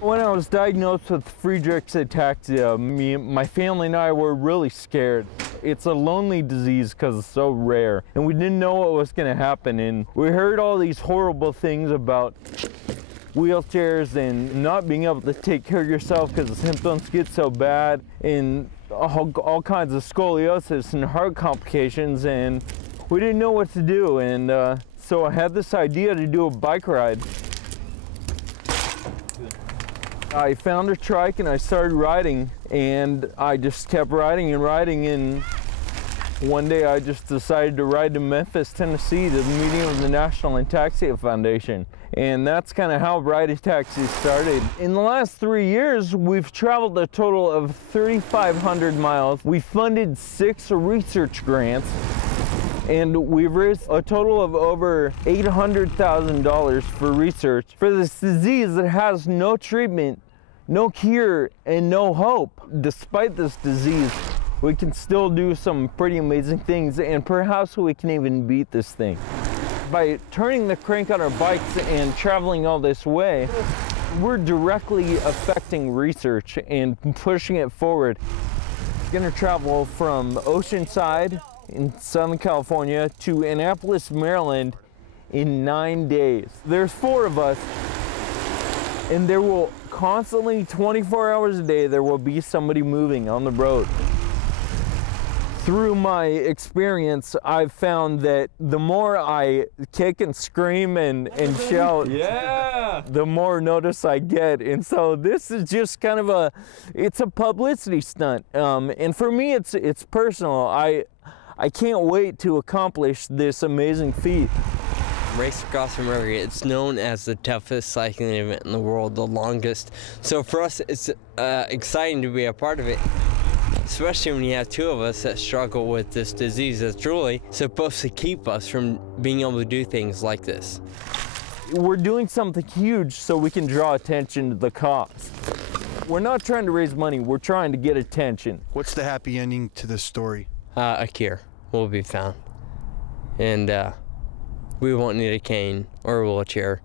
When I was diagnosed with Friedreich's ataxia, my family and I were really scared. It's a lonely disease because it's so rare, and we didn't know what was going to happen. And we heard all these horrible things about wheelchairs and not being able to take care of yourself because the symptoms get so bad, and all kinds of scoliosis and heart complications, and we didn't know what to do. And so I had this idea to do a bike ride. I found a trike and I started riding, and I just kept riding and riding, and one day I just decided to ride to Memphis, Tennessee to the meeting of the National Ataxia Foundation. And that's kind of how Ride Ataxia started. In the last 3 years, we've traveled a total of 3,500 miles. We funded 6 research grants, and we've raised a total of over $800,000 for research for this disease that has no treatment, no cure, and no hope. Despite this disease, we can still do some pretty amazing things, and perhaps we can even beat this thing. By turning the crank on our bikes and traveling all this way, we're directly affecting research and pushing it forward. We're gonna travel from Oceanside in Southern California to Annapolis, Maryland in 9 days. There's 4 of us, and there will constantly, 24 hours a day, there will be somebody moving on the road. Through my experience, I've found that the more I kick and scream and shout, yeah, the more notice I get. And so this is just kind of it's a publicity stunt. And for me, it's personal. I can't wait to accomplish this amazing feat. Race across America, it's known as the toughest cycling event in the world, the longest. So for us, it's exciting to be a part of it, especially when you have 2 of us that struggle with this disease that's really supposed to keep us from being able to do things like this. We're doing something huge so we can draw attention to the cause. We're not trying to raise money, we're trying to get attention. What's the happy ending to this story? A cure will be found, and we won't need a cane or a wheelchair.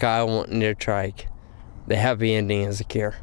Kyle won't need a trike. The happy ending is a cure.